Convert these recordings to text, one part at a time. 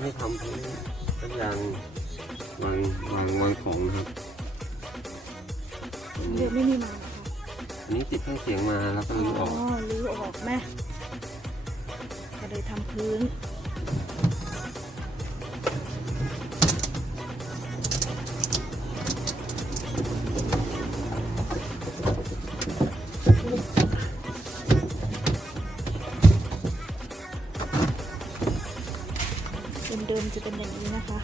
ให้ทำให้สักอย่างวางวางวางของนะครับเดี๋ยวไม่มีมาเหรอคะอันนี้ติดเครื่องเสียงมาแล้วก็รื้อออกรื้อออกแม่ก็เลยทำพื้น มจะเป็นอย่างนี้นะคะ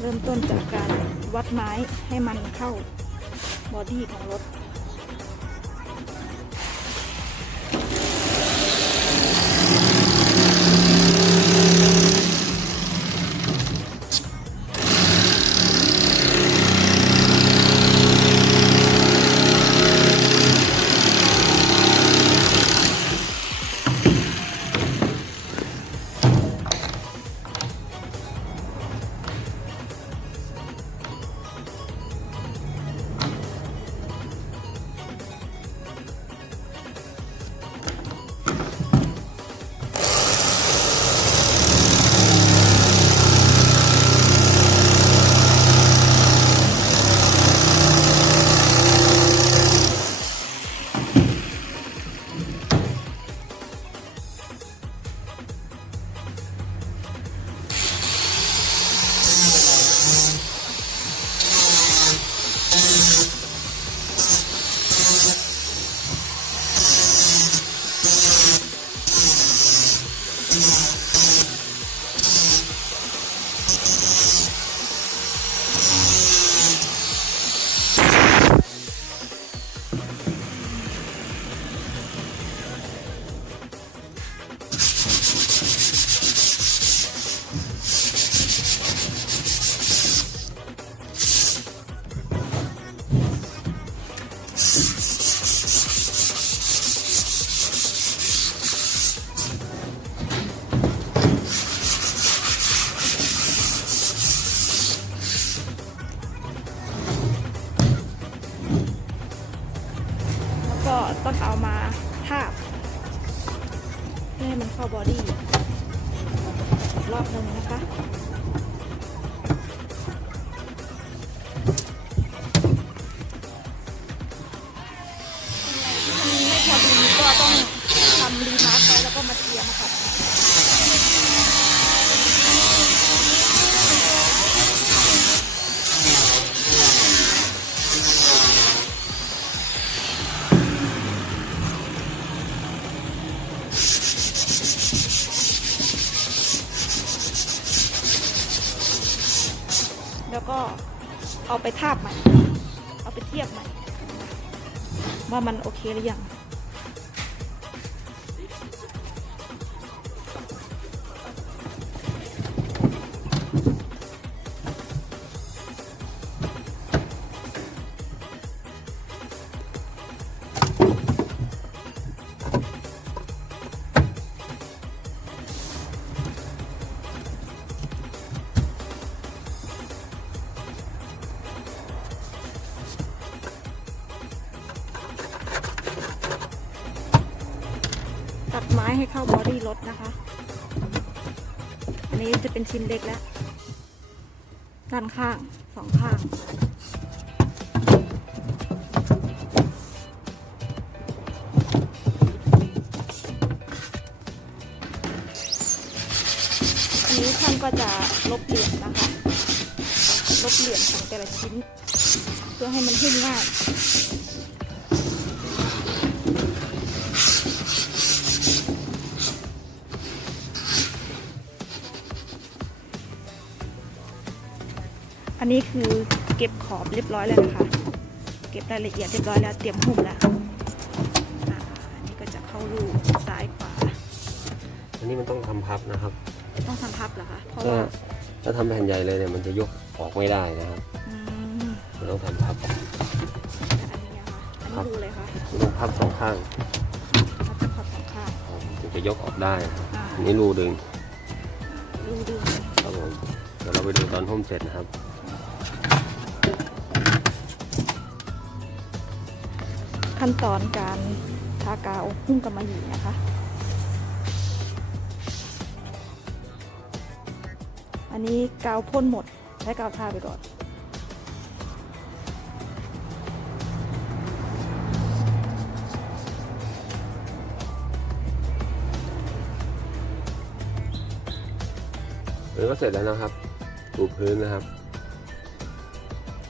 เริ่มต้นจากการวัดไม้ให้มันเข้าบอดี้ของรถ ก็ต้องเอามาทาบเพื่อให้มันเข้าบอดี้รอบหนึ่งนะคะ ก็เอาไปทาบใหม่ เอาไปเทียบใหม่ ว่ามันโอเคหรือยัง ตัดไม้ให้เข้าบอดี้รถนะคะ อันนี้จะเป็นชิ้นเล็กแล้ว ด้านข้างสองข้างอันนี้ท่านก็จะลบเหลี่ยมนะคะ ลบเหลี่ยมของแต่ละชิ้น เพื่อให้มันขึ้นง่าย อันนี้คือเก็บขอบเรียบร้อยแล้วนะคะ เก็บรายละเอียดเรียบร้อยแล้วเตรียมหุ้มแล้วอ่าอันนี้ก็จะเข้ารูซ้ายขวา อันนี้มันต้องทำพับนะครับ ต้องทำพับเหรอคะ เพราะถ้าว่าถ้าทำแผ่นใหญ่เลยเนี่ยมันจะยกออกไม่ได้นะครับอืมมันต้องทำพับอันนี้อะค่ะอันนี้ดูเลยค่ะมันต้องพับสองข้างพับจะพับสองข้างครับถึงจะยกออกได้นะครับอ่าอันนี้รูดึงดูดูครับผมเดี๋ยวเราไปดูตอนหุ้มเสร็จนะครับ ขั้นตอนการทากาวหุ้มกำมะหยี่นะคะ อันนี้กาวพ่นหมดใช้กาวทาไปก่อนอันนี้ก็เสร็จแล้วนะครับปูพื้นนะครับ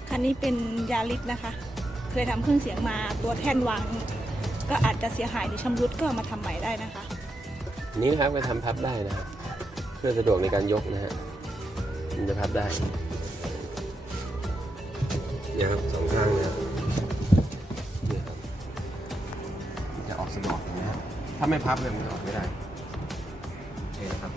คันนี้เป็นยาริสนะคะเค ยทำเครื่องเสียงมาตัวแท่นวาง ก็อาจจะเสียหายหรือชำรุดก็มาทำใหม่ได้นะคะ นี้ครับก็ทำพับได้นะครับเพื่อสะดวกในการยกนะฮะมันจะพับได้เนี่ยครับสองข้างเนี่ยเนี่ยครับจะออกสะดวกนะถ้าไม่พับเลยมันจะออกไม่ได้โอเคครับ